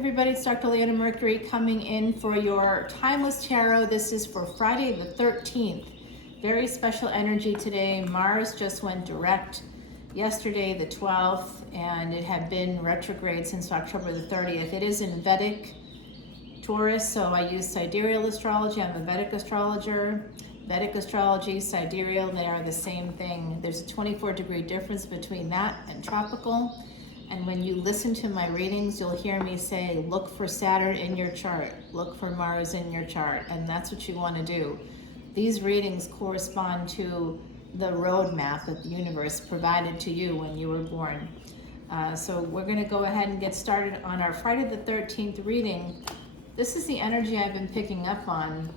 Everybody, it's Dr. Leona Mercury coming in for your Timeless Tarot. This is for Friday the 13th. Very special energy today. Mars just went direct yesterday, the 12th, and it had been retrograde since October the 30th. It is in Vedic Taurus, so I use sidereal astrology. I'm a Vedic astrologer. Vedic astrology, sidereal, they are the same thing. There's a 24-degree difference between that and tropical. And when you listen to my readings, you'll hear me say, look for Saturn in your chart, look for Mars in your chart, and that's what you want to do. These readings correspond to the roadmap that the universe provided to you when you were born. So we're going to go ahead and get started on our Friday the 13th reading. This is the energy I've been picking up on,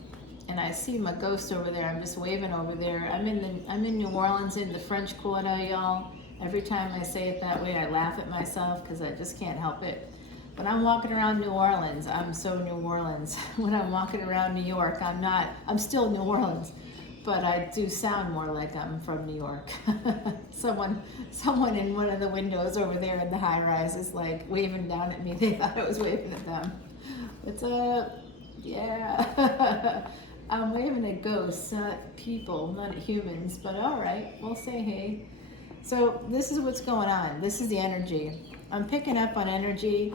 and I see my ghost over there. I'm just waving over there. I'm in New Orleans in the French Quarter, y'all. Every time I say it that way, I laugh at myself because I just can't help it. When I'm walking around New Orleans, I'm so New Orleans. When I'm walking around New York, I'm still New Orleans, but I do sound more like I'm from New York. Someone in one of the windows over there in the high rise is like waving down at me. They thought I was waving at them. What's up? Yeah. I'm waving at ghosts, not people, not at humans, but all right, we'll say hey. So this is what's going on. This is the energy. I'm picking up on energy.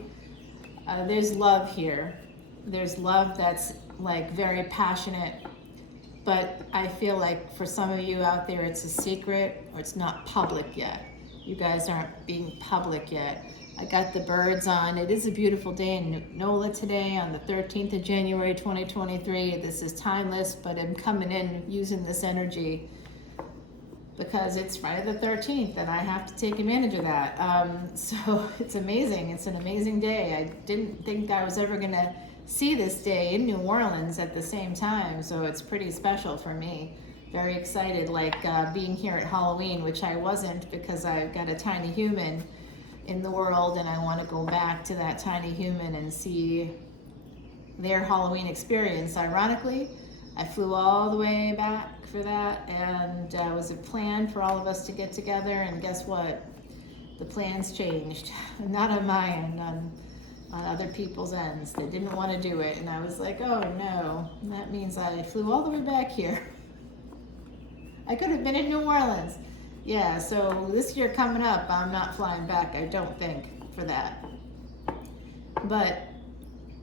There's love here. There's love that's like very passionate, but I feel like for some of you out there, it's a secret or it's not public yet. You guys aren't being public yet. I got the birds on. It is a beautiful day in NOLA today on the 13th of January, 2023. This is timeless, but I'm coming in using this energy because it's Friday the 13th and I have to take advantage of that. So it's amazing. It's an amazing day. I didn't think I was ever gonna see this day in New Orleans at the same time, so it's pretty special for me. Very excited, like being here at Halloween, which I wasn't because I've got a tiny human in the world and I want to go back to that tiny human and see their Halloween experience. Ironically, I flew all the way back for that, and it was a plan for all of us to get together, and guess what? The plans changed. Not on my end, on other people's ends. They didn't want to do it, and I was like, oh no, that means I flew all the way back here. I could have been in New Orleans. Yeah, so this year coming up, I'm not flying back, I don't think, for that. But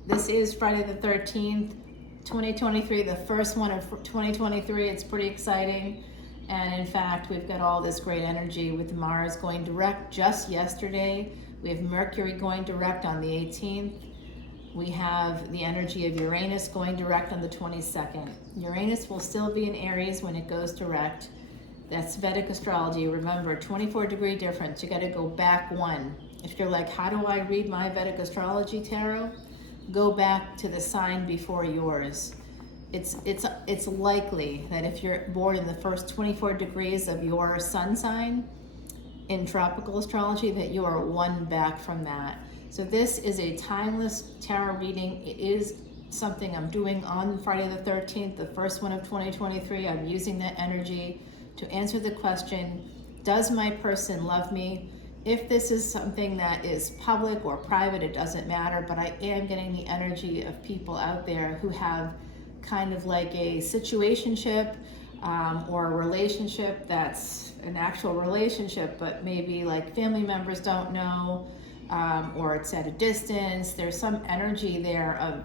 this is Friday the 13th, 2023, the first one of 2023. It's pretty exciting. And in fact, we've got all this great energy with Mars going direct just yesterday. We have Mercury going direct on the 18th. We have the energy of Uranus going direct on the 22nd. Uranus will still be in Aries when it goes direct. That's Vedic astrology. Remember, 24-degree difference. You got to go back one. If you're like, how do I read my Vedic astrology tarot? Go back to the sign before yours. It's likely that if you're born in the first 24 degrees of your sun sign in tropical astrology, that you are one back from that. So this is a timeless tarot reading. It is something I'm doing on Friday the 13th, the first one of 2023. I'm using that energy to answer the question, does my person love me? If this is something that is public or private, it doesn't matter, but I am getting the energy of people out there who have kind of like a situationship or a relationship that's an actual relationship, but maybe like family members don't know, or it's at a distance. There's some energy there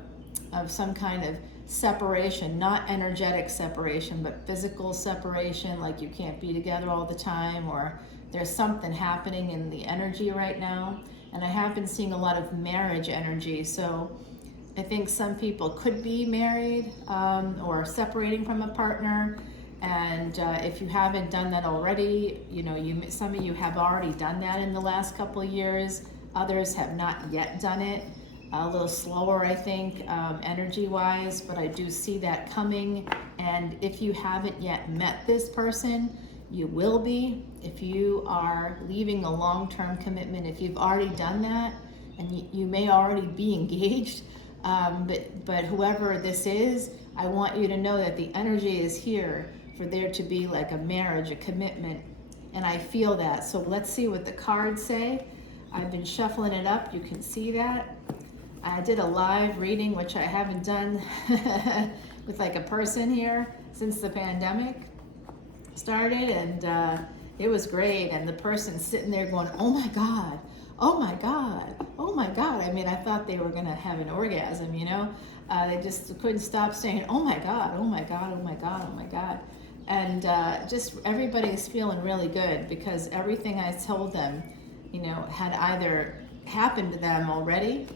of some kind of separation, not energetic separation, but physical separation, like you can't be together all the time, or there's something happening in the energy right now. And I have been seeing a lot of marriage energy, so I think some people could be married or separating from a partner. And if you haven't done that already, some of you have already done that in the last couple of years. Others have not yet done it. A little slower, I think, energy-wise, but I do see that coming. And if you haven't yet met this person, you will be. If you are leaving a long-term commitment, if you've already done that, and you may already be engaged, but whoever this is, I want you to know that the energy is here for there to be like a marriage, a commitment, and I feel that. So let's see what the cards say. I've been shuffling it up, you can see that. I did a live reading, which I haven't done with like a person here since the pandemic started, and it was great. And the person sitting there going, "Oh my God, oh my God, oh my God." I mean, I thought they were gonna have an orgasm, you know? They just couldn't stop saying, "Oh my God, oh my God, oh my God, oh my God." And just everybody's feeling really good because everything I told them, you know, had either happened to them already,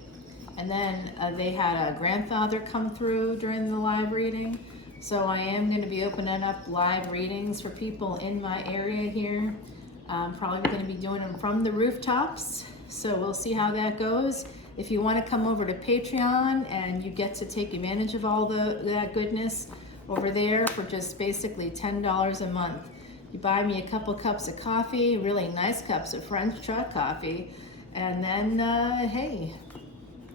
and then they had a grandfather come through during the live reading. So I am going to be opening up live readings for people in my area here. I'm probably going to be doing them from the rooftops. So we'll see how that goes. If you want to come over to Patreon and you get to take advantage of all that goodness over there for just basically $10 a month. You buy me a couple cups of coffee, really nice cups of French truck coffee, and then hey,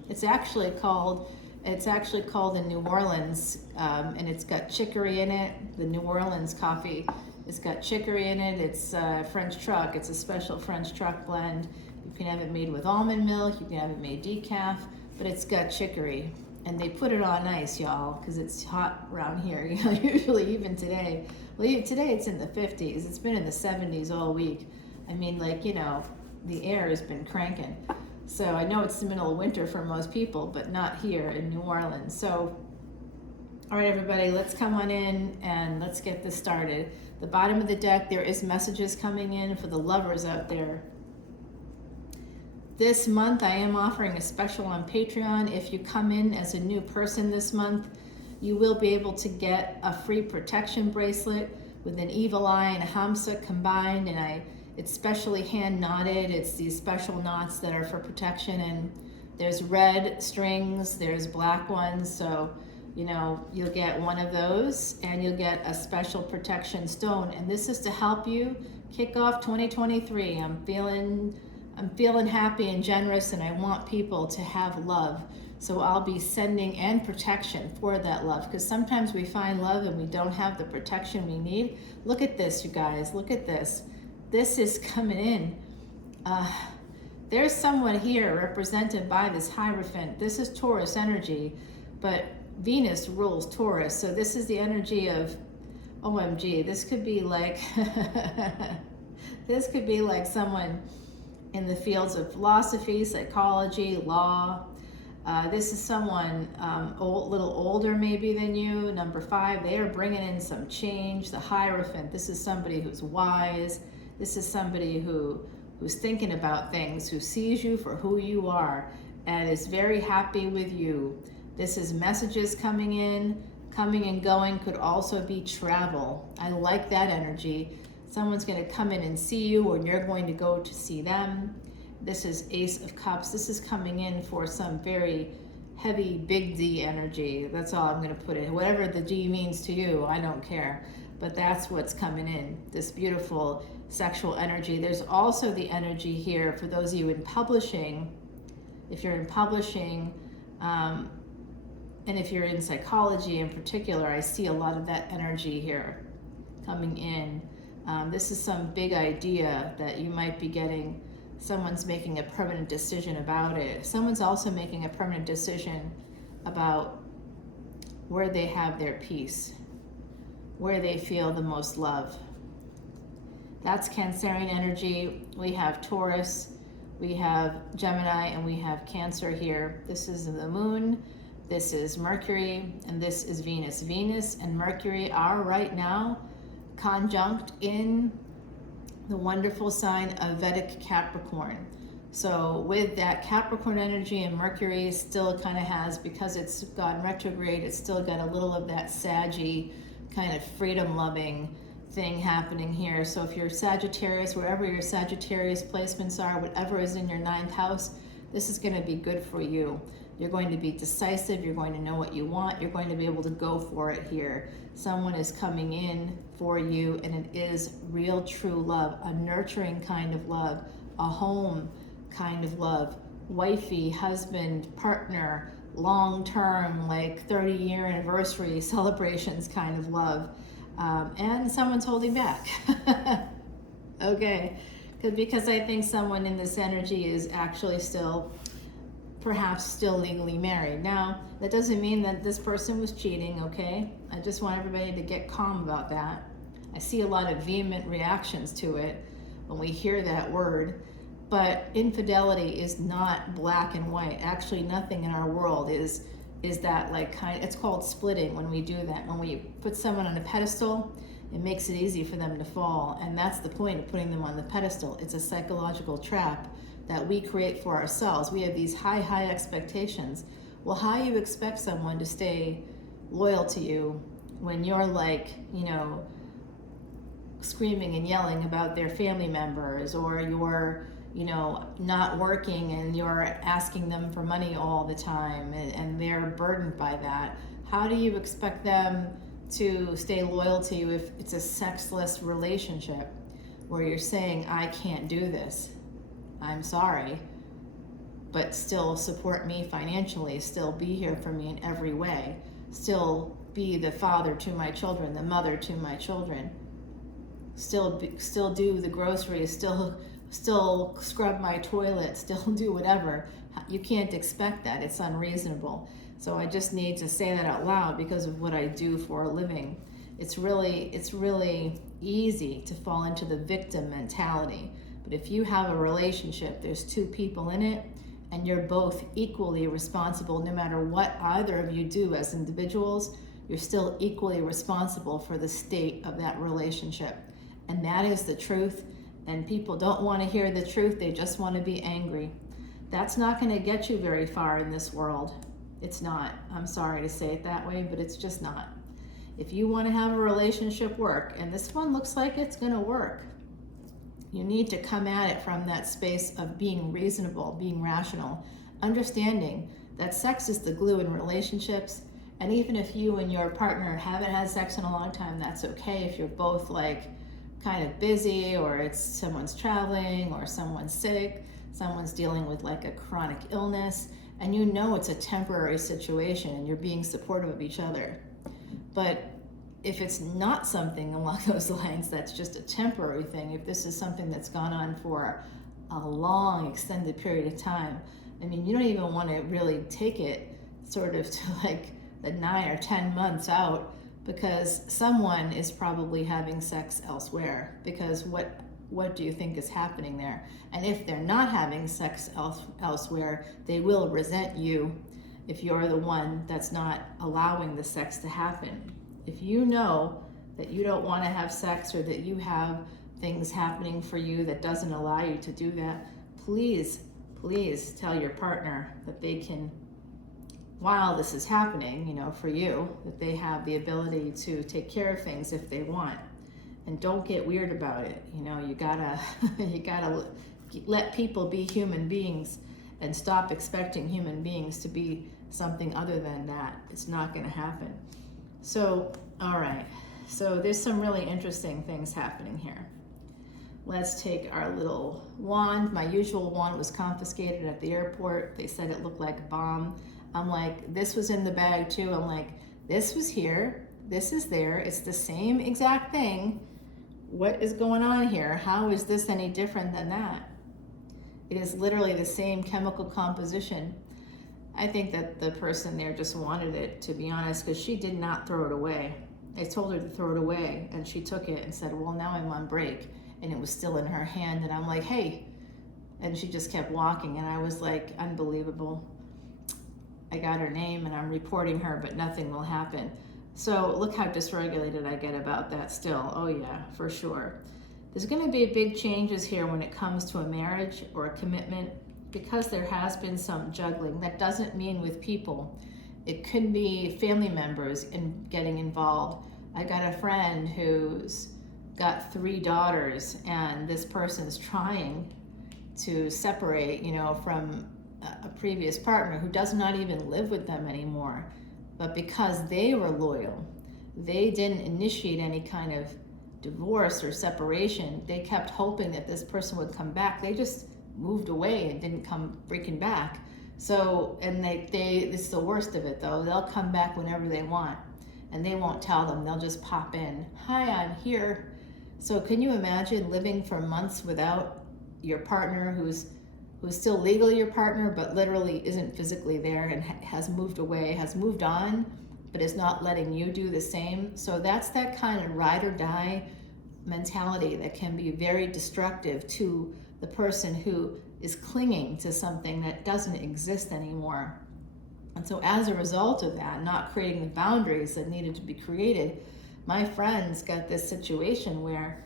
it's actually called the New Orleans, and it's got chicory in it. The New Orleans coffee, it's got chicory in it. It's French truck. It's a special French truck blend. You can have it made with almond milk. You can have it made decaf, but it's got chicory. And they put it on ice, y'all, because it's hot around here. You know, usually even today. Well, even today it's in the 50s. It's been in the 70s all week. I mean, like, you know, the air has been cranking. So I know it's the middle of winter for most people, but not here in New Orleans. So, all right, everybody, let's come on in and let's get this started. The bottom of the deck, there is messages coming in for the lovers out there. This month, I am offering a special on Patreon. If you come in as a new person this month, you will be able to get a free protection bracelet with an evil eye and a hamsa combined, and it's specially hand knotted. It's these special knots that are for protection, and there's red strings, there's black ones, so you know, you'll get one of those and you'll get a special protection stone, and this is to help you kick off 2023. I'm feeling happy and generous, and I want people to have love. So I'll be sending and protection for that love, because sometimes we find love and we don't have the protection we need. Look at this, you guys, look at this. This is coming in. There's someone here represented by this Hierophant. This is Taurus energy, but Venus rules Taurus. So this is the energy of, OMG, this could be like, this could be like someone in the fields of philosophy, psychology, law. This is someone little older maybe than you. Number 5, they are bringing in some change. The Hierophant, this is somebody who's wise. This is somebody who's thinking about things, who sees you for who you are and is very happy with you. This is messages coming in, coming and going. Could also be travel. I like that energy. Someone's going to come in and see you, or you're going to go to see them. This is Ace of Cups. This is coming in for some very heavy, big D energy. That's all I'm going to put in. Whatever the D means to you, I don't care. But that's what's coming in, this beautiful sexual energy. There's also the energy here for those of you in publishing. If you're in publishing, and if you're in psychology in particular, I see a lot of that energy here coming in. This is some big idea that you might be getting. Someone's making a permanent decision about it. Someone's also making a permanent decision about where they have their peace, where they feel the most love. That's Cancerian energy. We have Taurus, we have Gemini, and we have Cancer here. This is the moon, this is Mercury, and this is Venus. Venus and Mercury are right now conjunct in the wonderful sign of Vedic Capricorn. So with that Capricorn energy, and Mercury still kind of has, because it's gone retrograde, it's still got a little of that Saggy kind of freedom-loving thing happening here. So if you're Sagittarius, wherever your Sagittarius placements are, whatever is in your 9th house, this is going to be good for you. You're going to be decisive. You're going to know what you want. You're going to be able to go for it here. Someone is coming in for you, and it is real, true love, a nurturing kind of love, a home kind of love, wifey, husband, partner, long-term, like 30-year anniversary celebrations kind of love. And someone's holding back. Okay, because I think someone in this energy is actually still perhaps still legally married. Now, that doesn't mean that this person was cheating, okay? I just want everybody to get calm about that. I see a lot of vehement reactions to it when we hear that word, but infidelity is not black and white. Actually, nothing in our world is that like it's called splitting when we do that. When we put someone on a pedestal, it makes it easy for them to fall, and that's the point of putting them on the pedestal. It's a psychological trap that we create for ourselves. We have these high expectations. Well, how you expect someone to stay loyal to you when you're like, screaming and yelling about their family members, or you're, not working and you're asking them for money all the time, and they're burdened by that? How do you expect them to stay loyal to you if it's a sexless relationship where you're saying, I can't do this, I'm sorry, but still support me financially, still be here for me in every way, still be the father to my children, the mother to my children, still do the groceries, still scrub my toilet, still do whatever? You can't expect that. It's unreasonable. So I just need to say that out loud because of what I do for a living. It's really easy to fall into the victim mentality. But if you have a relationship, there's two people in it, and you're both equally responsible. No matter what either of you do as individuals, you're still equally responsible for the state of that relationship. And that is the truth. And people don't want to hear the truth. They just want to be angry. That's not going to get you very far in this world. It's not. I'm sorry to say it that way, but it's just not. If you want to have a relationship work, and this one looks like it's going to work, you need to come at it from that space of being reasonable, being rational, understanding that sex is the glue in relationships. And even if you and your partner haven't had sex in a long time, that's okay. If you're both like kind of busy, or it's someone's traveling, or someone's sick, someone's dealing with like a chronic illness, and it's a temporary situation and you're being supportive of each other. But if it's not something along those lines, that's just a temporary thing. If this is something that's gone on for a long extended period of time, you don't even want to really take it sort of to like the 9 or 10 months out, because someone is probably having sex elsewhere. Because what do you think is happening there? And if they're not having sex elsewhere, they will resent you if you're the one that's not allowing the sex to happen. If you know that you don't want to have sex, or that you have things happening for you that doesn't allow you to do that, please tell your partner that they can, while this is happening, for you, that they have the ability to take care of things if they want. And don't get weird about it. You gotta let people be human beings, and stop expecting human beings to be something other than that. It's not gonna happen. So, all right. So there's some really interesting things happening here. Let's take our little wand. My usual wand was confiscated at the airport. They said it looked like a bomb. I'm like, this was in the bag too. I'm like, this was here, this is there. It's the same exact thing. What is going on here? How is this any different than that? It is literally the same chemical composition. I think that the person there just wanted it, to be honest, because she did not throw it away. I told her to throw it away, and she took it and said, well, now I'm on break. And it was still in her hand, and I'm like, hey. And she just kept walking, and I was like, unbelievable. I got her name, and I'm reporting her, but nothing will happen. So look how dysregulated I get about that still. Oh yeah, for sure. There's going to be big changes here when it comes to a marriage or a commitment, because there has been some juggling. That doesn't mean with people. It could be family members getting involved. I got a friend who's got 3 daughters, and this person's trying to separate, from a previous partner who does not even live with them anymore. But because they were loyal, they didn't initiate any kind of divorce or separation. They kept hoping that this person would come back. They just moved away and didn't come freaking back. So, and it's the worst of it though. They'll come back whenever they want, and they won't tell them. They'll just pop in. Hi, I'm here. So can you imagine living for months without your partner who's who's still legally your partner, but literally isn't physically there and has moved away, has moved on, but is not letting you do the same. So that's that kind of ride or die mentality that can be very destructive to the person who is clinging to something that doesn't exist anymore. And so as a result of that, not creating the boundaries that needed to be created, my friends got this situation where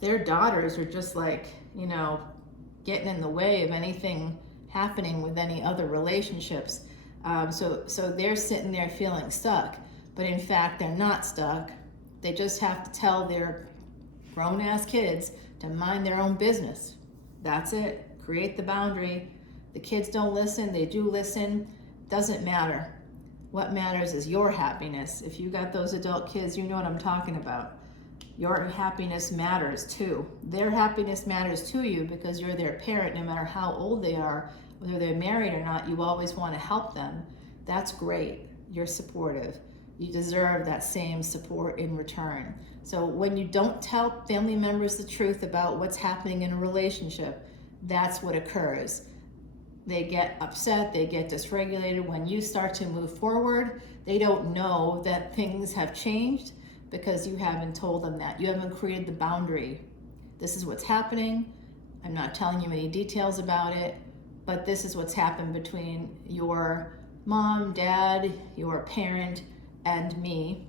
their daughters are just like, you know, getting in the way of anything happening with any other relationships. So they're sitting there feeling stuck, but in fact, they're not stuck. They just have to tell their grown-ass kids to mind their own business. That's it. Create the boundary. The kids don't listen. They do listen. Doesn't matter. What matters is your happiness. If you got those adult kids, you know what I'm talking about. Your happiness matters too. Their happiness matters to you because you're their parent. No matter how old they are, whether they're married or not, you always want to help them. That's great. You're supportive. You deserve that same support in return. So when you don't tell family members the truth about what's happening in a relationship, that's what occurs. They get upset, they get dysregulated. When you start to move forward, they don't know that things have changed because you haven't told them that. You haven't created the boundary. This is what's happening. I'm not telling you any details about it, but this is what's happened between your mom, dad, your parent, and me.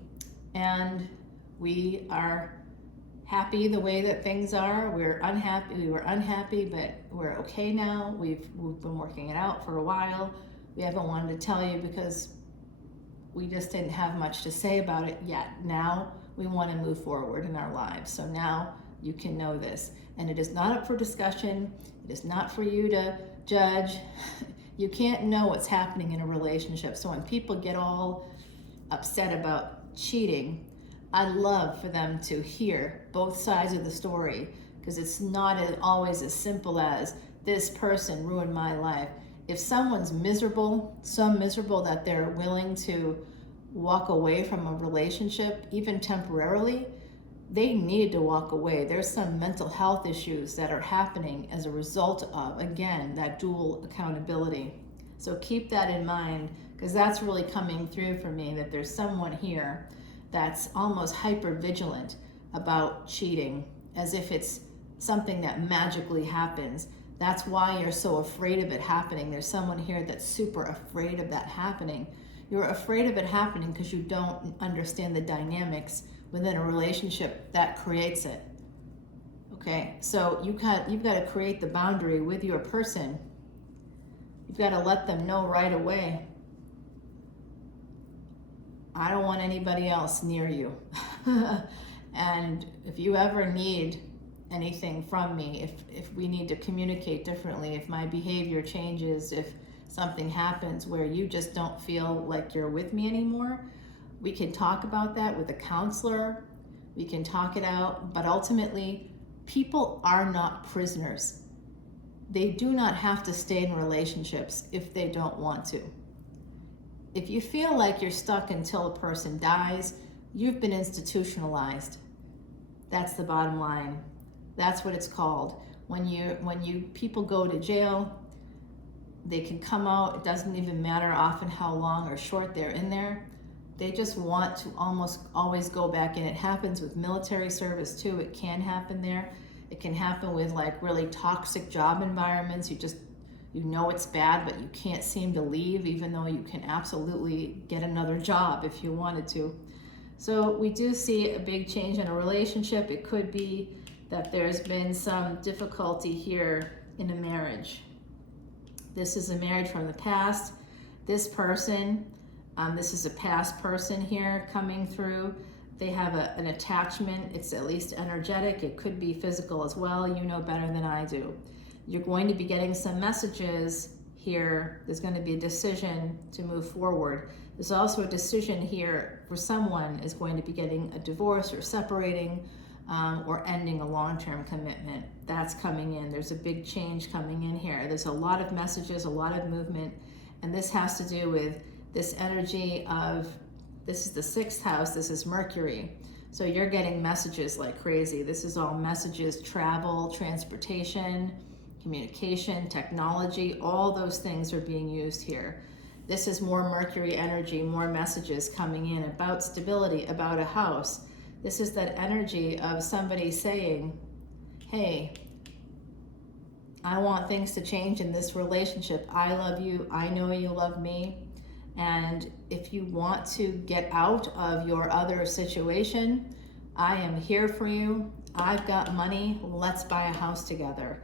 And we are happy the way that things are. We're unhappy. We were unhappy, but we're okay now. We've been working it out for a while. We haven't wanted to tell you because we just didn't have much to say about it yet. Now we want to move forward in our lives. So now you can know this. And it is not up for discussion. It is not for you to judge. You can't know what's happening in a relationship. So when people get all upset about cheating, I'd love for them to hear both sides of the story, because it's not always as simple as this person ruined my life. If someone's miserable, so miserable that they're willing to walk away from a relationship, even temporarily, they need to walk away. There's some mental health issues that are happening as a result of, again, that dual accountability. So keep that in mind, because that's really coming through for me, that there's someone here that's almost hyper vigilant about cheating, as if it's something that magically happens. That's why you're so afraid of it happening. There's someone here that's super afraid of that happening. You're afraid of it happening because you don't understand the dynamics within a relationship that creates it. Okay, so you've got to create the boundary with your person. You've got to let them know right away, I don't want anybody else near you. And if you ever need anything from me, if we need to communicate differently, if my behavior changes, if something happens where you just don't feel like you're with me anymore, we can talk about that with a counselor. We can talk it out, but ultimately, people are not prisoners. They do not have to stay in relationships if they don't want to. If you feel like you're stuck until a person dies, you've been institutionalized. That's the bottom line. That's what it's called. When you people go to jail, they can come out. It doesn't even matter often how long or short they're in there. They just want to almost always go back in. It happens with military service too. It can happen there. It can happen with like really toxic job environments. You know it's bad, but you can't seem to leave, even though you can absolutely get another job if you wanted to. So we do see a big change in a relationship. It could be that there's been some difficulty here in a marriage. This is a marriage from the past. This person, this is a past person here coming through. They have an attachment. It's at least energetic. It could be physical as well. You know better than I do. You're going to be getting some messages here. There's going to be a decision to move forward. There's also a decision here for someone is going to be getting a divorce or separating or ending a long-term commitment. That's coming in. There's a big change coming in here. There's a lot of messages, a lot of movement, and this has to do with this energy of, this is the 6th house, this is Mercury. So you're getting messages like crazy. This is all messages, travel, transportation, communication, technology, all those things are being used here. This is more Mercury energy, more messages coming in about stability, about a house. This is that energy of somebody saying, hey, I want things to change in this relationship. I love you. I know you love me. And if you want to get out of your other situation, I am here for you. I've got money. Let's buy a house together.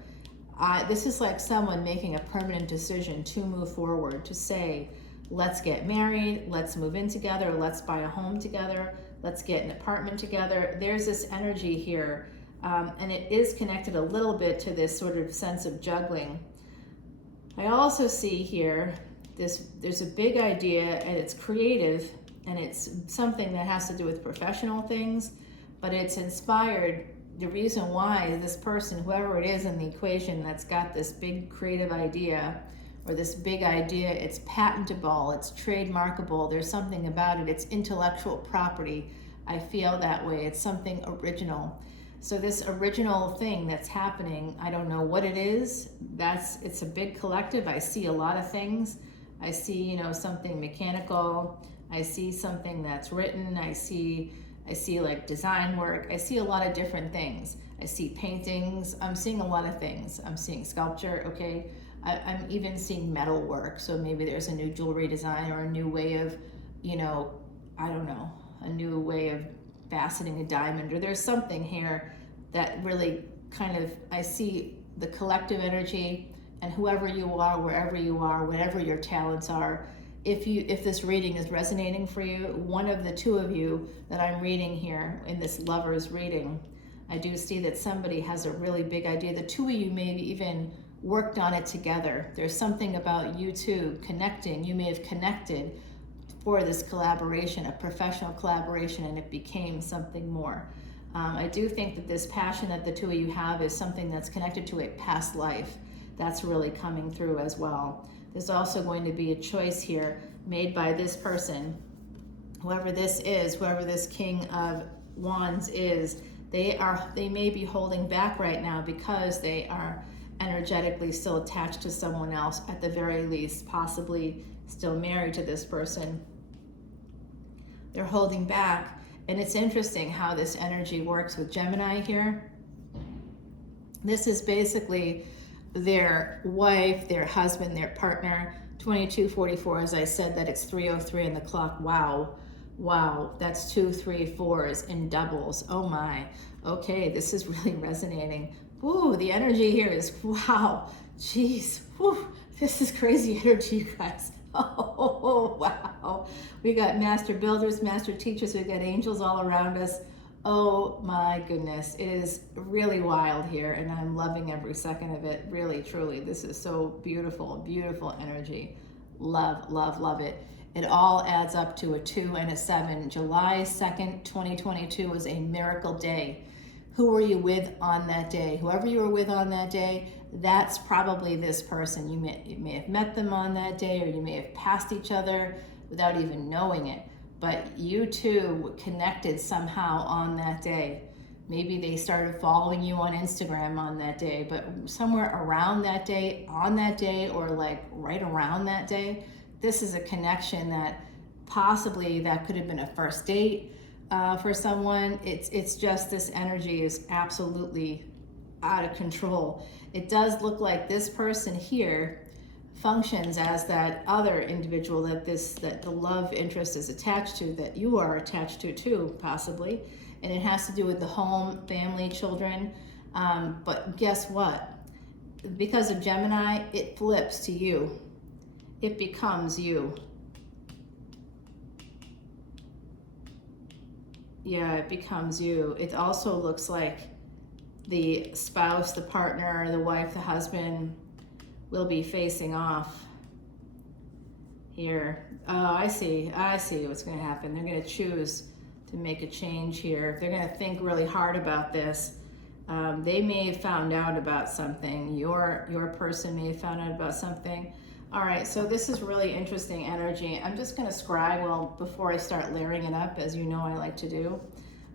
This is like someone making a permanent decision to move forward, to say, let's get married, let's move in together, let's buy a home together, let's get an apartment together. There's this energy here, and it is connected a little bit to this sort of sense of juggling. I also see here, there's a big idea, and it's creative, and it's something that has to do with professional things, but it's inspired. The reason why this person, whoever it is in the equation that's got this big creative idea, or this big idea, it's patentable, it's trademarkable, there's something about it, it's intellectual property. I feel that way, it's something original. So this original thing that's happening, I don't know what it is, it's a big collective. I see a lot of things. I see, something mechanical, I see something that's written, I see like design work. I see a lot of different things. I see paintings. I'm seeing a lot of things. I'm seeing sculpture, okay? I'm even seeing metal work. So maybe there's a new jewelry design or a new way of, I don't know, a new way of faceting a diamond, or there's something here that really kind of, I see the collective energy, and whoever you are, wherever you are, whatever your talents are, if this reading is resonating for you, one of the two of you that I'm reading here in this lover's reading, I do see that somebody has a really big idea. The two of you may have even worked on it together. There's something about you two connecting. You may have connected for this collaboration, a professional collaboration, and it became something more. I do think that this passion that the two of you have is something that's connected to a past life. That's really coming through as well. There's also going to be a choice here made by this person, whoever this is, whoever this King of Wands is. They may be holding back right now because they are energetically still attached to someone else, at the very least, possibly still married to this person. They're holding back, and it's interesting how this energy works with Gemini here. This is basically their wife, their husband, their partner. 2244, as I said, that it's 3:03 on the clock. Wow, that's 2, 3, 4s in doubles. Oh my. Okay, this is really resonating. Ooh, the energy here is wow. Jeez, whew, this is crazy energy, you guys. Oh, wow. We got master builders, master teachers, we got angels all around us. Oh my goodness, it is really wild here, and I'm loving every second of it. Really, truly, this is so beautiful, beautiful energy. Love, love, love it. It all adds up to a 2 and a 7. July 2nd, 2022 was a miracle day. Who were you with on that day? Whoever you were with on that day, that's probably this person. You may have met them on that day, or you may have passed each other without even knowing it. But you two connected somehow on that day. Maybe they started following you on Instagram on that day, but somewhere around that day, on that day, or like right around that day, this is a connection that possibly that could have been a first date for someone. It's just, this energy is absolutely out of control. It does look like this person here functions as that other individual that the love interest is attached to, that you are attached to too, possibly. And it has to do with the home, family, children. But guess what? Because of Gemini, it flips to you. It becomes you. Yeah, it becomes you. It also looks like the spouse, the partner, the wife, the husband will be facing off here. Oh, I see what's going to happen. They're going to choose to make a change here. They're going to think really hard about this. They may have found out about something. Your person may have found out about something. All right, so this is really interesting energy. I'm just going to scribe, well, before I start layering it up, as you know I like to do.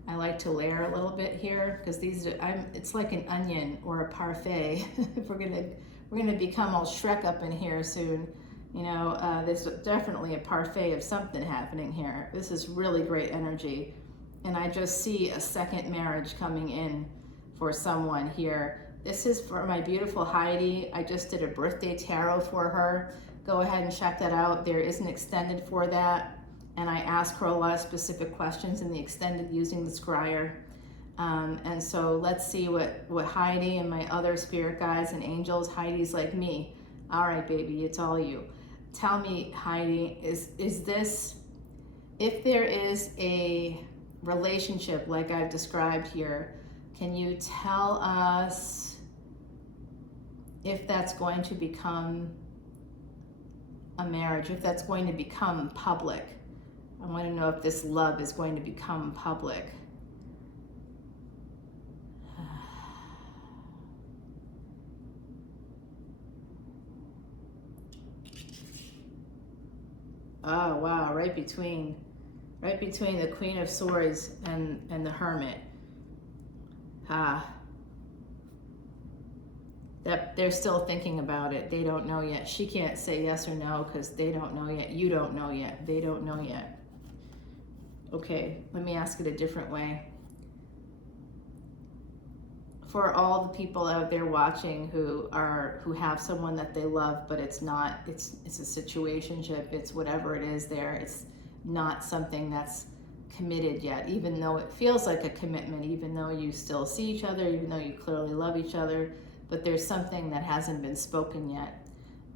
I like to layer a little bit here because it's like an onion or a parfait. If we're gonna become all Shrek up in here soon, you know, there's definitely a parfait of something happening here. This is really great energy, and I just see a second marriage coming in for someone here. This is for my beautiful Heidi. I just did a birthday tarot for her. Go ahead and check that out. There is an extended for that. And I ask her a lot of specific questions in the extended using the scryer. And so let's see what Heidi and my other spirit guides and angels, Heidi's like me. All right, baby, it's all you. Tell me, Heidi, is this, if there is a relationship like I've described here, can you tell us if that's going to become a marriage, if that's going to become public? I want to know if this love is going to become public. Oh wow, right between the Queen of Swords and the Hermit. That they're still thinking about it. They don't know yet. She can't say yes or no because they don't know yet. You don't know yet. They don't know yet. Okay, let me ask it a different way. For all the people out there watching who have someone that they love, but it's a situationship, it's whatever it is there, it's not something that's committed yet, even though it feels like a commitment, even though you still see each other, even though you clearly love each other, but there's something that hasn't been spoken yet.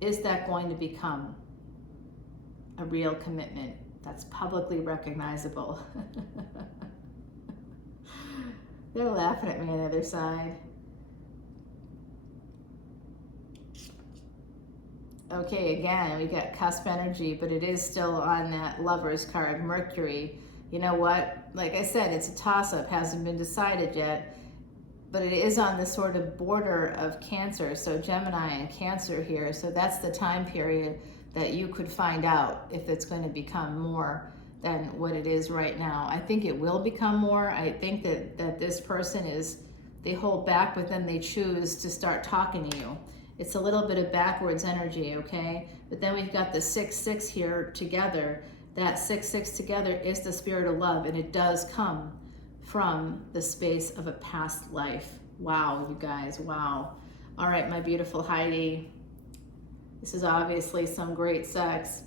Is that going to become a real commitment that's publicly recognizable? They're laughing at me on the other side. Okay, again, we got cusp energy, but it is still on that Lover's card, Mercury. You know what? Like I said, it's a toss-up, hasn't been decided yet, but it is on the sort of border of Cancer, so Gemini and Cancer here, so that's the time period that you could find out if it's going to become more than what it is right now. I think it will become more. I think that this person they hold back, but then they choose to start talking to you. It's a little bit of backwards energy, okay? But then we've got the 6-6 here together. That 6-6 together is the spirit of love, and it does come from the space of a past life. Wow, you guys, wow. All right, my beautiful Heidi. This is obviously some great sex.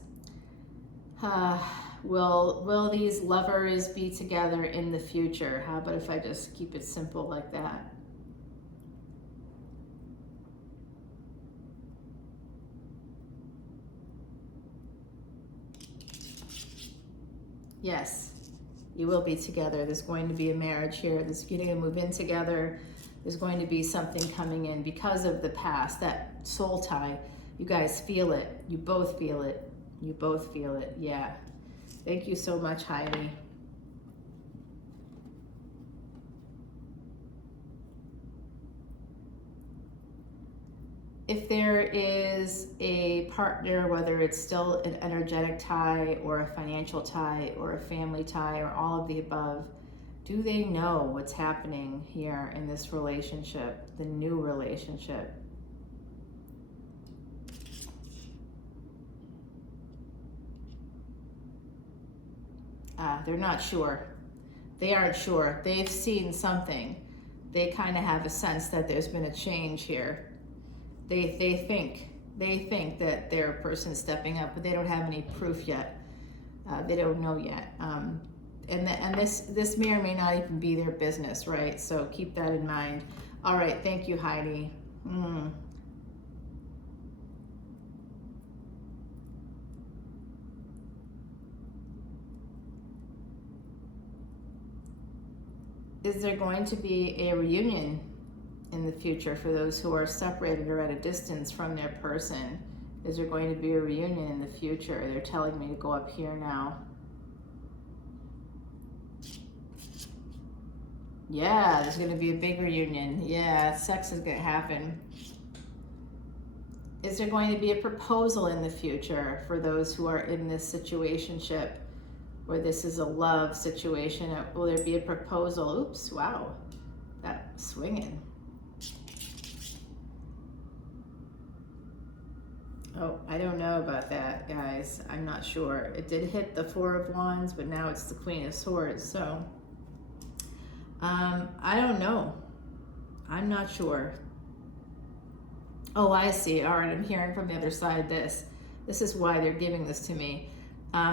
Will these lovers be together in the future? How about if I just keep it simple like that? Yes, you will be together. There's going to be a marriage here. There's getting to move in together. There's going to be something coming in because of the past, that soul tie. You guys feel it. You both feel it. You both feel it. Yeah. Thank you so much, Heidi. If there is a partner, whether it's still an energetic tie or a financial tie or a family tie or all of the above, do they know what's happening here in this relationship, the new relationship? They're not sure. They aren't sure. They've seen something. They kind of have a sense that there's been a change here. They think that they're a person stepping up, but they don't have any proof yet. They don't know yet. And this may or may not even be their business, right? So keep that in mind. All right, thank you, Heidi. Is there going to be a reunion in the future for those who are separated or at a distance from their person? Is there going to be a reunion in the future? They're telling me to go up here now. Yeah, there's going to be a big reunion. Yeah, sex is going to happen. Is there going to be a proposal in the future for those who are in this situationship? or this is a love situation. Will there be a proposal? Oops, wow, that swinging. Oh, I don't know about that, guys. I'm not sure. It did hit the Four of Wands, but now it's the Queen of Swords. So, I don't know. I'm not sure. Oh, I see. All right, I'm hearing from the other side this. This is why they're giving this to me.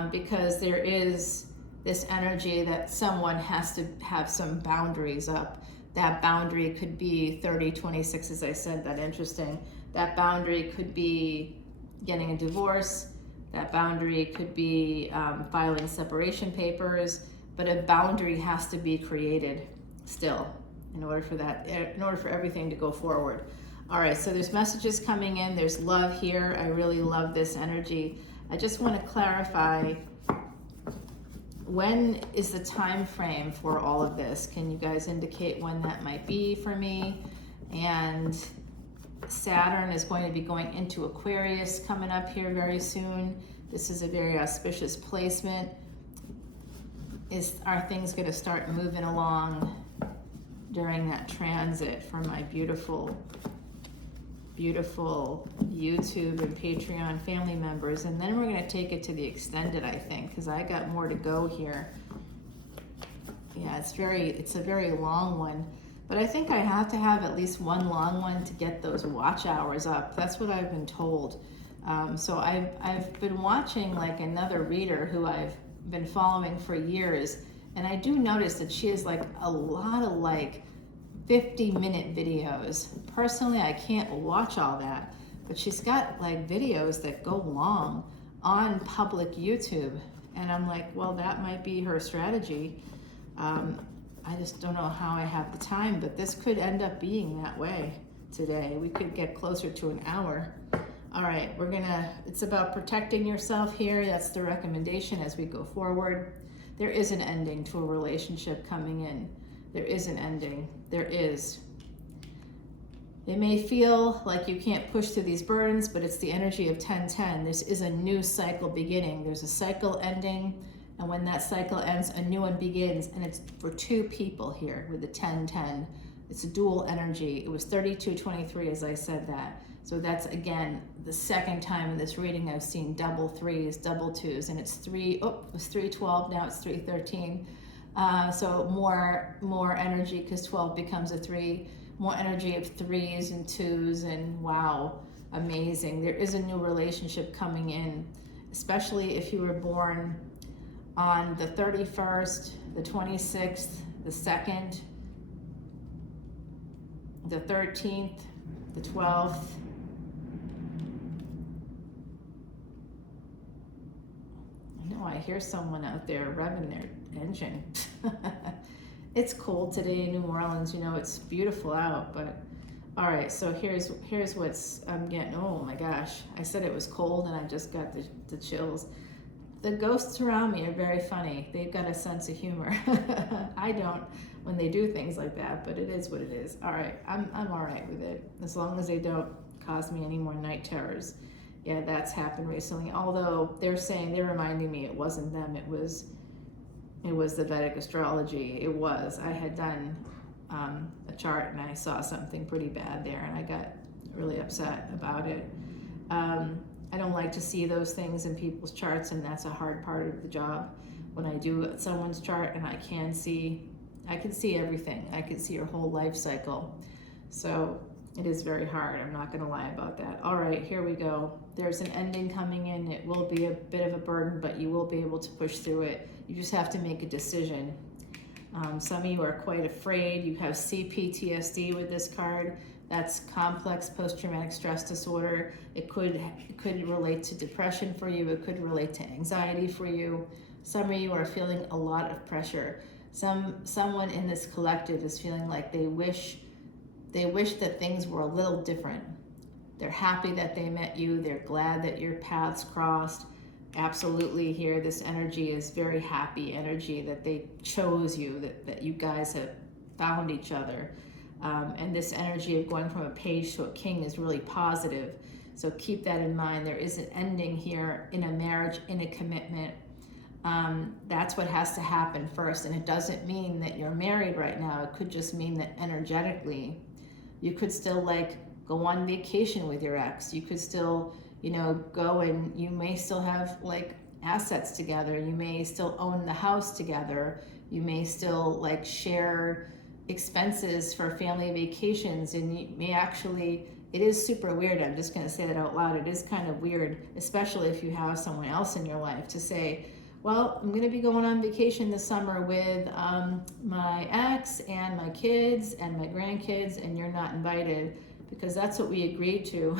Because there is this energy that someone has to have some boundaries up. That boundary could be 30-26, as I said, that interesting. That boundary could be getting a divorce. That boundary could be filing separation papers, but a boundary has to be created still in order for everything to go forward. All right, so there's messages coming in. There's love here. I really love this energy. I just want to clarify, when is the time frame for all of this? Can you guys indicate when that might be for me? And Saturn is going to be going into Aquarius coming up here very soon. This is a very auspicious placement. Are things going to start moving along during that transit for my beautiful YouTube and Patreon family members? And then we're going to take it to the extended, I think, because I got more to go here. Yeah, it's a very long one, but I think I have to have at least one long one to get those watch hours up. That's what I've been told. So I've been watching like another reader who I've been following for years, and I do notice that she has like a lot of like 50-minute videos. Personally, I can't watch all that, but she's got like videos that go long on public YouTube, and I'm like, well, that might be her strategy. I just don't know how I have the time, but this could end up being that way today. We could get closer to an hour. All right, it's about protecting yourself here. That's the recommendation as we go forward. There is an ending to a relationship coming in. There is an ending. There is. It may feel like you can't push through these burdens, but it's the energy of 10-10. This is a new cycle beginning. There's a cycle ending, and when that cycle ends, a new one begins, and it's for two people here with the 10-10. It's a dual energy. It was 32-23 as I said that. So that's, again, the second time in this reading I've seen double threes, double twos, and it's it was 312, now it's 313. So more energy, because 12 becomes a 3, more energy of 3s and 2s, and wow, amazing. There is a new relationship coming in, especially if you were born on the 31st, the 26th, the 2nd, the 13th, the 12th. I know I hear someone out there revving their engine. It's cold today in New Orleans. You know, it's beautiful out, but all right, so here's what's I'm getting. Oh my gosh, I said it was cold and I just got the chills. The ghosts around me are very funny. They've got a sense of humor. I don't when they do things like that, but it is what it is. All right, I'm all right with it, as long as they don't cause me any more night terrors. Yeah, that's happened recently. Although they're reminding me it wasn't them. It was the Vedic Astrology. It was. I had done a chart and I saw something pretty bad there, and I got really upset about it. I don't like to see those things in people's charts, and that's a hard part of the job. When I do someone's chart and I can see everything. I can see your whole life cycle. So it is very hard. I'm not going to lie about that. All right, here we go. There's an ending coming in. It will be a bit of a burden, but you will be able to push through it. You just have to make a decision. Some of you are quite afraid. You have CPTSD with this card. That's complex post-traumatic stress disorder. It could relate to depression for you. It could relate to anxiety for you. Some of you are feeling a lot of pressure. Someone in this collective is feeling like they wish that things were a little different. They're happy that they met you. They're glad that your paths crossed. Absolutely here, this energy is very happy energy that they chose you, that you guys have found each other. And this energy of going from a page to a king is really positive. So keep that in mind. There is an ending here in a marriage, in a commitment. That's what has to happen first. And it doesn't mean that you're married right now. It could just mean that energetically, you could still like go on vacation with your ex. You could still, you know, go, and you may still have like assets together. You may still own the house together. You may still like share expenses for family vacations, and you may actually, it is super weird. I'm just going to say that out loud. It is kind of weird, especially if you have someone else in your life, to say, well, I'm going to be going on vacation this summer with my ex and my kids and my grandkids, and you're not invited, because that's what we agreed to.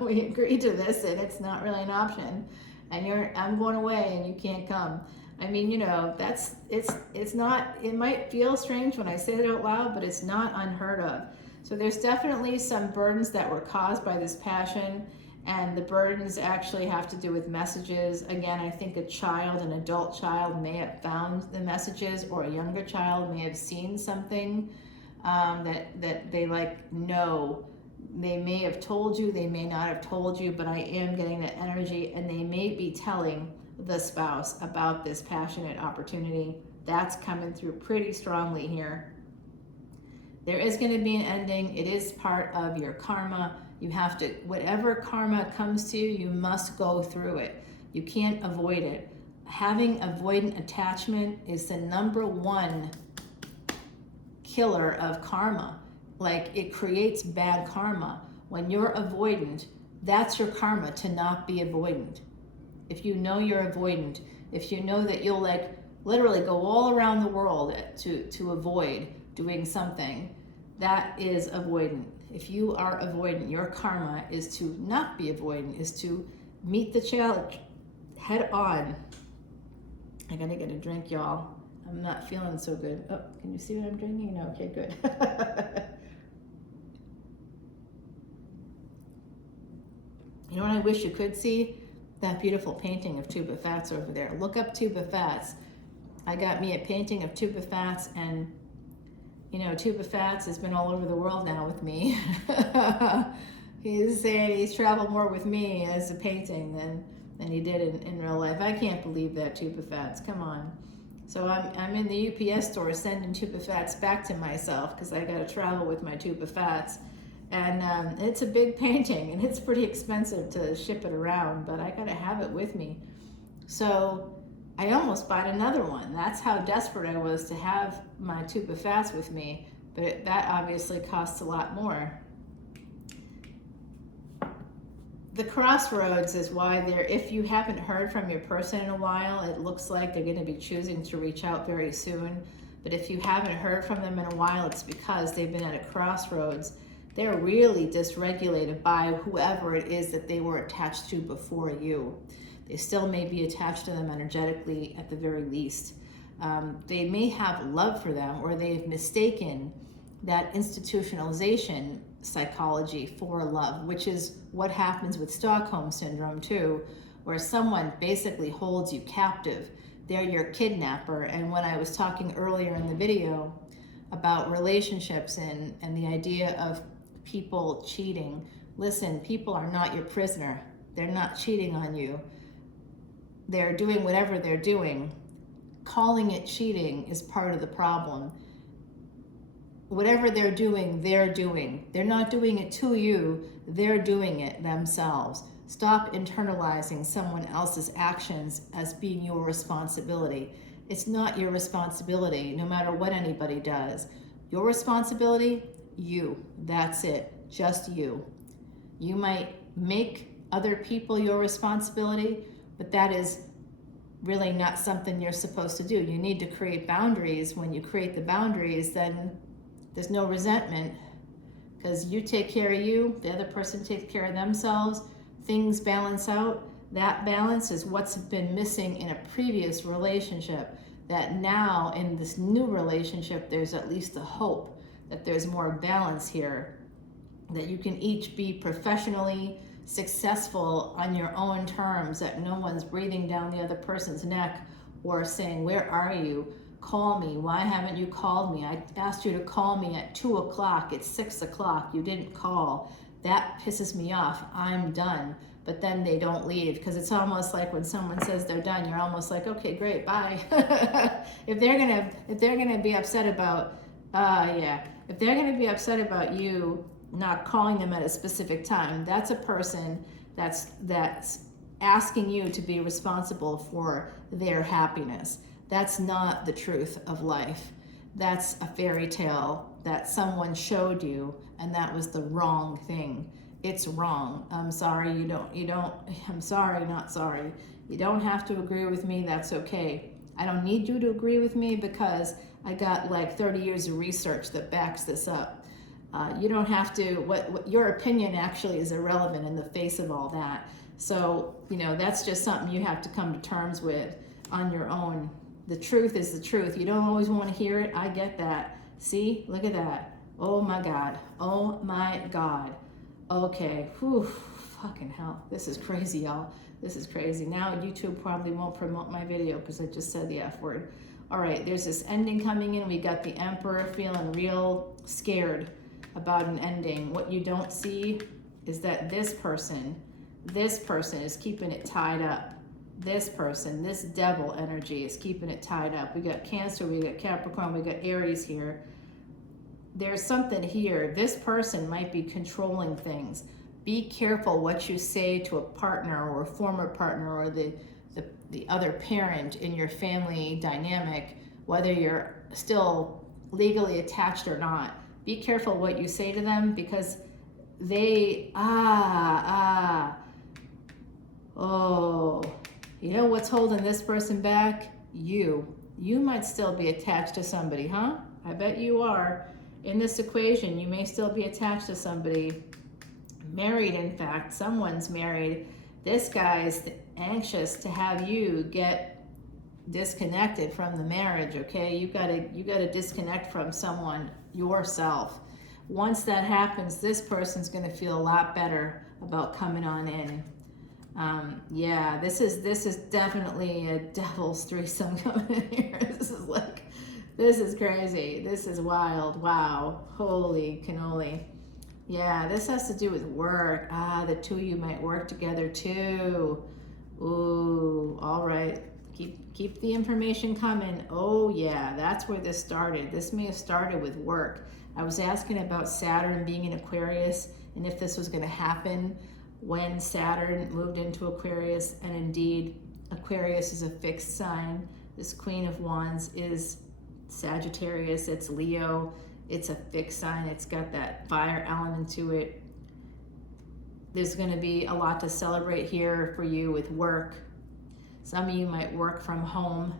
We agreed to this, and it's not really an option. And I'm going away and you can't come. I mean, you know, it's not, it might feel strange when I say it out loud, but it's not unheard of. So there's definitely some burdens that were caused by this passion, and the burdens actually have to do with messages. Again, I think a child, an adult child, may have found the messages, or a younger child may have seen something that they like know. They may have told you, they may not have told you, but I am getting that energy, and they may be telling the spouse about this passionate opportunity. That's coming through pretty strongly here. There is going to be an ending. It is part of your karma. You have to, whatever karma comes to you, you must go through it. You can't avoid it. Having avoidant attachment is the #1 killer of karma. Like, it creates bad karma. When you're avoidant, that's your karma, to not be avoidant. If you know you're avoidant, if you know that you'll like literally go all around the world to avoid doing something, that is avoidant. If you are avoidant, your karma is to not be avoidant, is to meet the challenge head on. I gotta get a drink, y'all. I'm not feeling so good. Oh, can you see what I'm drinking? No, okay, good. You know what I wish you could see? That beautiful painting of Tuba Fats over there. Look up Tuba Fats. I got me a painting of Tuba Fats, and you know, Tuba Fats has been all over the world now with me. He's saying he's traveled more with me as a painting than he did in real life. I can't believe that, Tuba Fats. Come on. So I'm in the UPS store sending Tuba Fats back to myself, because I got to travel with my Tuba Fats. And it's a big painting, and it's pretty expensive to ship it around, but I got to have it with me. So I almost bought another one. That's how desperate I was to have my Tuba Fats with me, but that obviously costs a lot more. The crossroads is why if you haven't heard from your person in a while, it looks like they're going to be choosing to reach out very soon. But if you haven't heard from them in a while, it's because they've been at a crossroads. They're really dysregulated by whoever it is that they were attached to before you. They still may be attached to them energetically at the very least. They may have love for them, or they've mistaken that institutionalization psychology for love, which is what happens with Stockholm Syndrome too, where someone basically holds you captive. They're your kidnapper. And when I was talking earlier in the video about relationships and the idea of people cheating, listen, people are not your prisoner. They're not cheating on you. They're doing whatever they're doing. Calling it cheating is part of the problem. Whatever they're doing, they're doing. They're not doing it to you, they're doing it themselves. Stop internalizing someone else's actions as being your responsibility. It's not your responsibility, no matter what anybody does. Your responsibility, you. That's it. Just you. You might make other people your responsibility, but that is really not something you're supposed to do. You need to create boundaries. When you create the boundaries, then there's no resentment, because you take care of you, the other person takes care of themselves, things balance out. That balance is what's been missing in a previous relationship, that now in this new relationship, there's at least a hope that there's more balance here, that you can each be professionally successful on your own terms, that no one's breathing down the other person's neck or saying, where are you? Call me. Why haven't you called me? I asked you to call me at 2 o'clock. It's 6 o'clock. You didn't call. That pisses me off. I'm done. but then they don't leave, because it's almost like when someone says they're done, you're almost like, okay, great, bye. If they're gonna be upset about, if they're gonna be upset about you not calling them at a specific time, that's a person that's asking you to be responsible for their happiness. That's not the truth of life. That's a fairy tale that someone showed you, and that was the wrong thing. It's wrong. I'm sorry, I'm sorry, not sorry. You don't have to agree with me, that's okay. I don't need you to agree with me, because I got like 30 years of research that backs this up. You don't have to, what your opinion actually is irrelevant in the face of all that. So, that's just something you have to come to terms with on your own. The truth is the truth. You don't always want to hear it. I get that. See, look at that. Oh my God. Oh my God. Okay. Whew. Fucking hell. This is crazy, y'all. This is crazy. Now YouTube probably won't promote my video because I just said the F word. All right. There's this ending coming in. We got the Emperor feeling real scared about an ending. What you don't see is that this person is keeping it tied up. This person, this devil energy is keeping it tied up. We got Cancer, we got Capricorn, we got Aries here. There's something here. This person might be controlling things. Be careful what you say to a partner or a former partner or the other parent in your family dynamic, whether you're still legally attached or not. Be careful what you say to them, because they, you know what's holding this person back? You might still be attached to somebody, huh? I bet you are. In this equation, you may still be attached to somebody. Married, in fact, someone's married. This guy's anxious to have you get disconnected from the marriage, okay? You gotta disconnect from someone yourself. Once that happens, this person's gonna feel a lot better about coming on in. This is definitely a devil's threesome coming in here. This is crazy. This is wild. Wow. Holy cannoli. Yeah, this has to do with work. The two of you might work together too. Ooh, all right. Keep the information coming. Oh yeah, that's where this started. This may have started with work. I was asking about Saturn being in Aquarius and if this was going to happen when Saturn moved into Aquarius, and indeed Aquarius is a fixed sign. This Queen of Wands is Sagittarius, it's Leo, it's a fixed sign, it's got that fire element to it. There's going to be a lot to celebrate here for you with work. Some of you might work from home.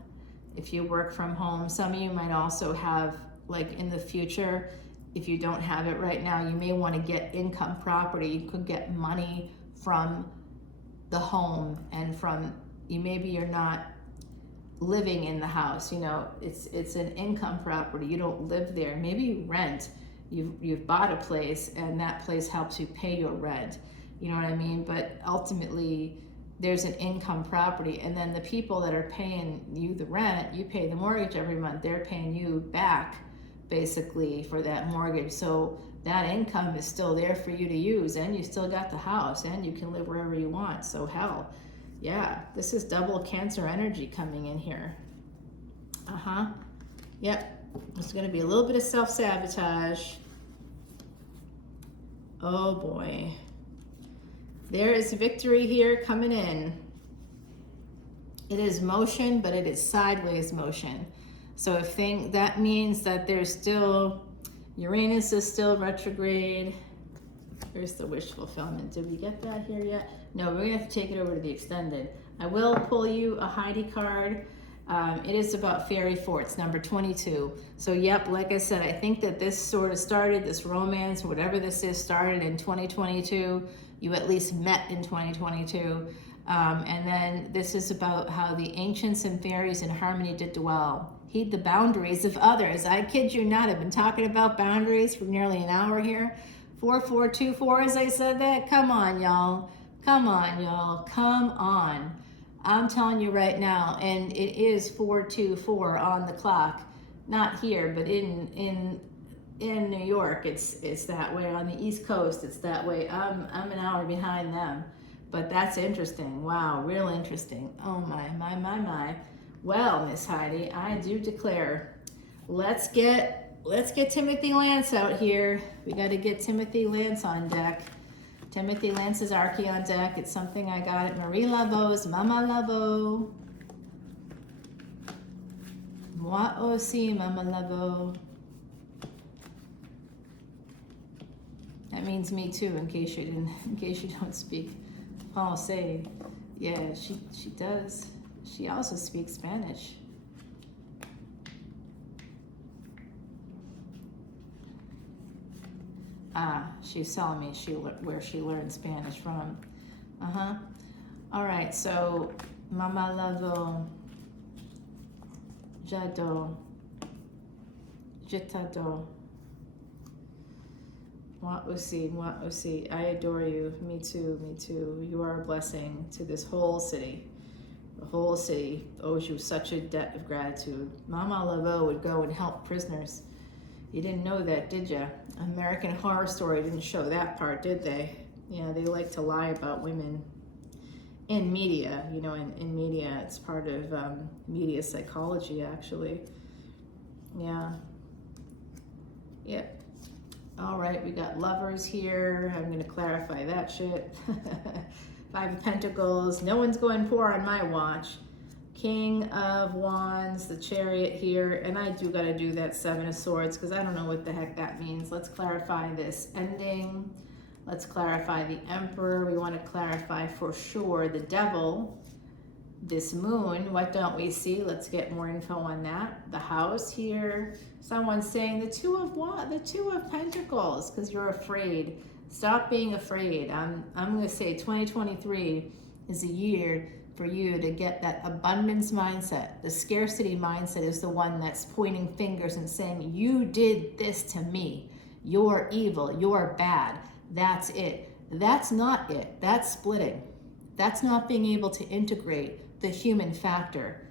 If you work from home, some of you might also have, like in the future, if you don't have it right now, you may want to get income property. You could get money from the home and from, maybe you're not living in the house, it's an income property. You don't live there. Maybe you rent. You've bought a place and that place helps you pay your rent. You know what I mean? But ultimately, there's an income property, and then the people that are paying you the rent, you pay the mortgage every month, they're paying you back basically for that mortgage. So that income is still there for you to use, and you still got the house, and you can live wherever you want. So hell, yeah, this is double Cancer energy coming in here. Yep, there's going to be a little bit of self-sabotage. Oh boy. There is victory here coming in. It is motion, but it is sideways motion. So that means that there's still, Uranus is still retrograde. Here's the wish fulfillment. Did we get that here yet? No, we're gonna have to take it over to the extended. I will pull you a Heidi card. It is about fairy forts, number 22. So yep, like I said, I think that this sort of started, this romance, whatever this is, started in 2022. You at least met in 2022. And then this is about how the ancients and fairies in harmony did dwell. Heed the boundaries of others. I kid you not, I've been talking about boundaries for nearly an hour here. 4424, as I said that. Come on, y'all. Come on, y'all. Come on. I'm telling you right now, and it is 424 on the clock. Not here, but in New York, it's that way. On the East Coast, it's that way. I'm an hour behind them. But that's interesting. Wow, real interesting. Oh my. Well, Miss Heidi, I do declare, let's get Timothy Lance out here. We got to get Timothy Lance on deck. Timothy Lance's Archie on deck. It's something I got at Marie Laveau's Mama Laveau. Moi aussi, Mama Laveau. That means me too, in case you don't speak Francais. Yeah, she does. She also speaks Spanish. She's telling me where she learned Spanish from. All right, so Mama Laveau, j'adore, je t'adore. Moi aussi, I adore you. Me too, me too. You are a blessing to this whole city. The whole city owes you such a debt of gratitude. Mama Laveau would go and help prisoners. You didn't know that, did you? American Horror Story didn't show that part, did they? Yeah, they like to lie about women in media. You know, in media, it's part of media psychology, actually. Yeah. Yep. All right, we got lovers here. I'm going to clarify that shit. Five of Pentacles. No one's going poor on my watch. King of Wands, the Chariot here. And I do got to do that Seven of Swords because I don't know what the heck that means. Let's clarify this ending. Let's clarify the Emperor. We want to clarify for sure the Devil. This moon, what don't we see? Let's get more info on that. The house here. Someone's saying the Two of Pentacles, because you're afraid. Stop being afraid. I'm going to say 2023 is a year for you to get that abundance mindset. The scarcity mindset is the one that's pointing fingers and saying, you did this to me. You're evil. You're bad. That's it. That's not it. That's splitting. That's not being able to integrate the human factor.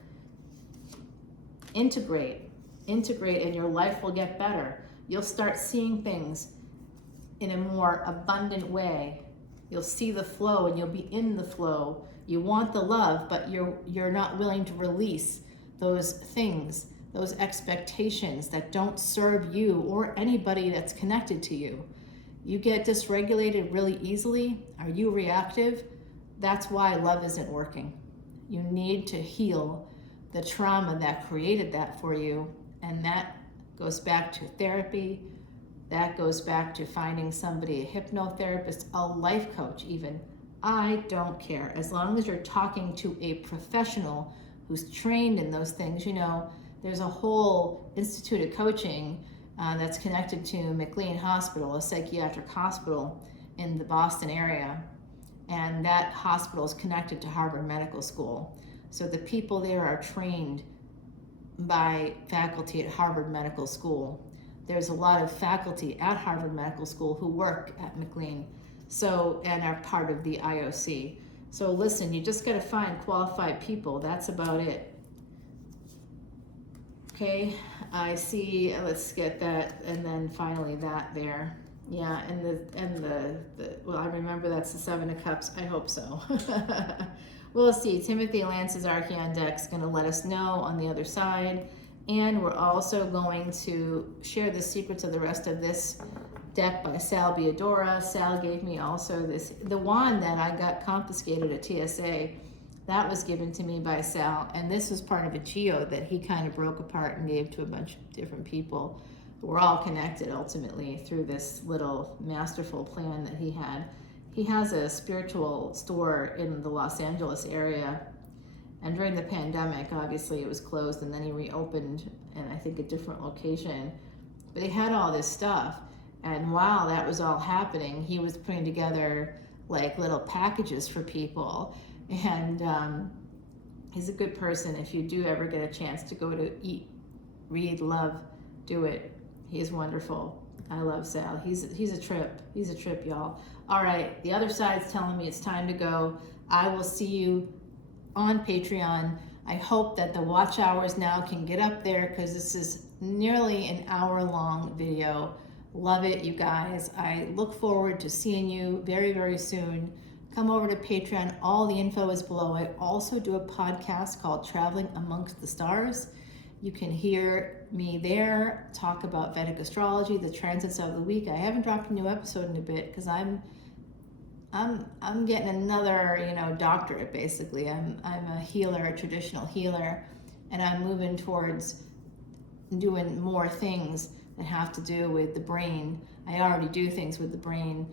Integrate, and your life will get better. You'll start seeing things in a more abundant way. You'll see the flow and you'll be in the flow. You want the love, but you're not willing to release those things, those expectations that don't serve you or anybody that's connected to you. You get dysregulated really easily. Are you reactive? That's why love isn't working. You need to heal the trauma that created that for you. And that goes back to therapy. That goes back to finding somebody, a hypnotherapist, a life coach even. I don't care. As long as you're talking to a professional who's trained in those things. You know, there's a whole institute of coaching that's connected to McLean Hospital, a psychiatric hospital in the Boston area. And that hospital is connected to Harvard Medical School. So the people there are trained by faculty at Harvard Medical School. There's a lot of faculty at Harvard Medical School who work at McLean, and are part of the IOC. So listen, you just got to find qualified people. That's about it. Okay, I see. Let's get that, and then finally that there. Yeah, and the well, I remember that's the Seven of Cups. I hope so. We'll see. Timothy Lance's Archeon deck's going to let us know on the other side. And we're also going to share the secrets of the rest of this deck by Sal Biodora. Sal gave me also the wand that I got confiscated at TSA. That was given to me by Sal. And this was part of a geo that he kind of broke apart and gave to a bunch of different people. We're all connected ultimately through this little masterful plan that he had. He has a spiritual store in the Los Angeles area. And during the pandemic, obviously it was closed, and then he reopened in, I think, a different location. But he had all this stuff. And while that was all happening, he was putting together like little packages for people. And he's a good person. If you do ever get a chance to go to eat, read, love, do it. He is wonderful. I love Sal. He's a trip. He's a trip, y'all. All right, the other side's telling me it's time to go. I will see you on Patreon. I hope that the watch hours now can get up there because this is nearly an hour-long video. Love it, you guys. I look forward to seeing you very, very soon. come over to Patreon. All the info is below. I also do a podcast called Traveling Amongst the Stars. You can hear me there talk about Vedic astrology, the transits of the week. I haven't dropped a new episode in a bit because I'm getting another, doctorate basically. I'm a healer, a traditional healer, and I'm moving towards doing more things that have to do with the brain. I already do things with the brain.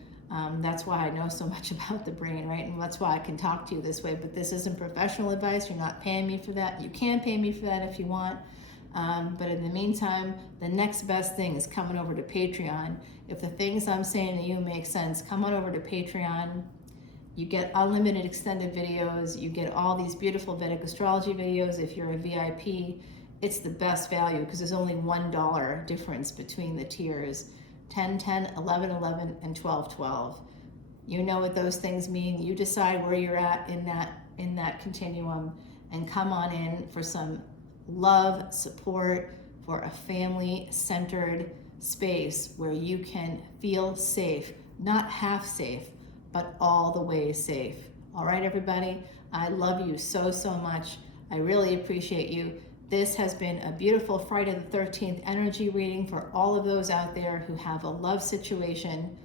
That's why I know so much about the brain, right? And that's why I can talk to you this way. But this isn't professional advice. You're not paying me for that. You can pay me for that if you want. But in the meantime, the next best thing is coming over to Patreon. If the things I'm saying to you make sense, come on over to Patreon. You get unlimited extended videos. You get all these beautiful Vedic astrology videos. If you're a VIP, it's the best value because there's only $1 difference between the tiers. 10, 10, 11, 11, and 12, 12. You know what those things mean. You decide where you're at in that continuum, and come on in for some love, support, for a family-centered space where you can feel safe, not half safe, but all the way safe. All right, everybody, I love you so, so much. I really appreciate you. This has been a beautiful Friday the 13th energy reading for all of those out there who have a love situation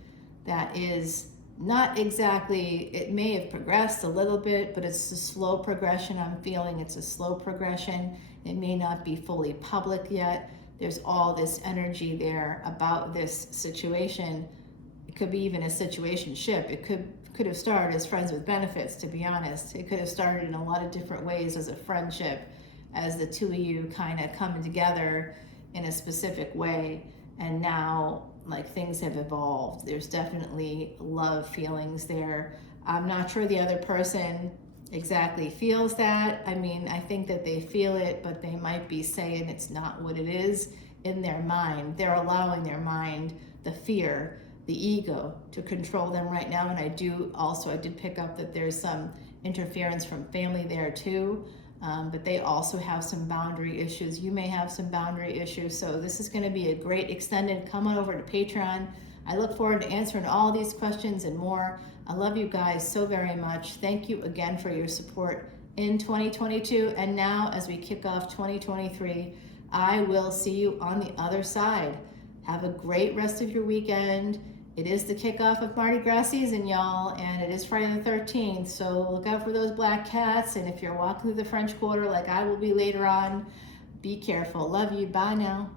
that is not exactly, it may have progressed a little bit, but it's a slow progression. I'm feeling it's a slow progression. It may not be fully public yet. There's all this energy there about this situation. It could be even a situationship. It could have started as friends with benefits, to be honest. It could have started in a lot of different ways as a friendship, as the two of you kind of coming together in a specific way. And now, like, things have evolved. There's definitely love feelings there. I'm not sure the other person exactly feels that. I mean, I think that they feel it, but they might be saying it's not what it is in their mind. They're allowing their mind, the fear, the ego to control them right now. And I did pick up that there's some interference from family there too. But they also have some boundary issues. You may have some boundary issues. So this is going to be a great extended. Come on over to Patreon. I look forward to answering all these questions and more. I love you guys so very much. Thank you again for your support in 2022. And now, as we kick off 2023, I will see you on the other side. Have a great rest of your weekend. It is the kickoff of Mardi Gras season, y'all, and it is Friday the 13th, so look out for those black cats, and if you're walking through the French Quarter like I will be later on, be careful. Love you. Bye now.